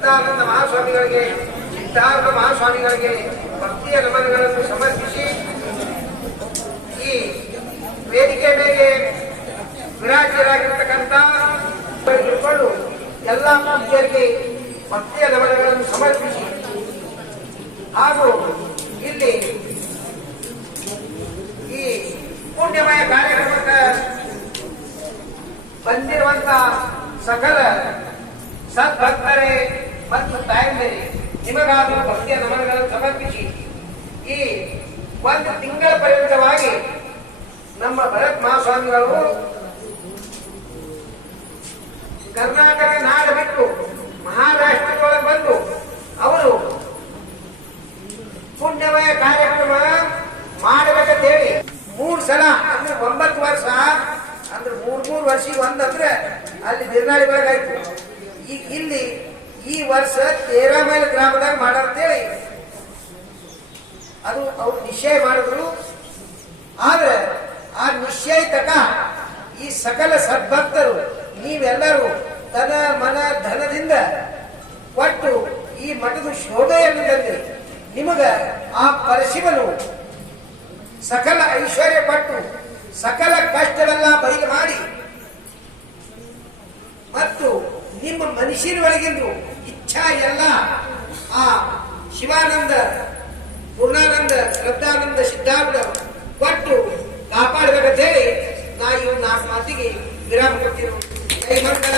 ಮುಕ್ತಾನಂದ ಮಹಾಸ್ವಾಮಿಗಳಿಗೆ, ಸಿದ್ಧಾರ್ಥ ಮಹಾಸ್ವಾಮಿಗಳಿಗೆ ಭಕ್ತಿಯ ನಮನಗಳನ್ನು ಸಮರ್ಪಿಸಿ ಈ ವೇದಿಕೆ ಮೇಲೆ ವಿರಾಜರಾಗಿರ್ತಕ್ಕಂಥ ತಿಳ್ಕೊಂಡು ಎಲ್ಲ ಭಕ್ತಿಯರಿಗೆ ಭಕ್ತಿಯ ನಮನಗಳನ್ನು ಸಮರ್ಪಿಸಿ ಹಾಗೂ ಇಲ್ಲಿ ಈ ಪುಣ್ಯಮಯ ಕಾರ್ಯಕ್ರಮಕ್ಕೆ ಬಂದಿರುವಂತ ಸಕಲ ಸದ್ಭಕ್ತರೇ ಮತ್ತು ತಾಯಂದಿರೇ ನಿಮಗಾದ ಭಕ್ತಿಯ ನಮನಗಳನ್ನು ಸಮರ್ಪಿಸಿ ಈ ಒಂದು ತಿಂಗಳ ಪರ್ಯಂತವಾಗಿ ನಮ್ಮ ಭರತ್ ಮಹಾಸ್ವಾಮಿಗಳು ಕರ್ನಾಟಕ ನಾಡು ಬಿಟ್ಟು ಮಹಾರಾಷ್ಟ್ರದೊಳಗೆ ಬಂದು ಅವರು ಪುಣ್ಯಮಯ ಕಾರ್ಯಕ್ರಮ ಮಾಡಬೇಕಂತ ಹೇಳಿ 3 ಸಲ ಅಂದ್ರೆ 9 ವರ್ಷ ಅಂದ್ರೆ 3 ವರ್ಷಿಗೆ ಒಂದಂದ್ರೆ ಅಲ್ಲಿ ಬಿರ್ನಾಳಿ ಒಳಗಾಯ್ತು. ಈಗ ಇಲ್ಲಿ ಈ ವರ್ಷ 13 ಮೈಲ್ ಗ್ರಾಮದಾಗ ಮಾಡಂತೇಳಿ ಅದು ಅವ್ರು ನಿಶ್ಚಯ ಮಾಡಿದ್ರು. ಆದ್ರೆ ಆ ನಿಶ್ಚಯ ತಕ ಈ ಸಕಲ ಸದ್ಭಕ್ತರು ನೀವೆಲ್ಲರೂ ತನ ಮನ ಧನದಿಂದ ಕೊಟ್ಟು ಈ ಮಠದ ಶೋಭೆಯನ್ನು ತಂದು ನಿಮಗ ಆ ಪರಶಿವನು ಸಕಲ ಐಶ್ವರ್ಯ ಪಟ್ಟು ಸಕಲ ಕಷ್ಟವೆಲ್ಲ ಬಯಲು ಮಾಡಿ ಮತ್ತು ನಿಮ್ಮ ಮನುಷ್ಯನ ಒಳಗಿಂದು ಇಚ್ಛಾ ಎಲ್ಲ ಆ ಶಿವಾನಂದ, ಪೂರ್ಣಾನಂದ, ಶ್ರದ್ಧಾನಂದ, ಸಿದ್ಧಾರ್ಥ ಕೊಟ್ಟು ಕಾಪಾಡಬೇಕಂತ ಹೇಳಿ ನಾ ಇವ್ 4 ಮಾತಿಗೆ ವಿರಾಮ ಕೊಟ್ಟಿರು. ಜೈ ಮಂಗಲ.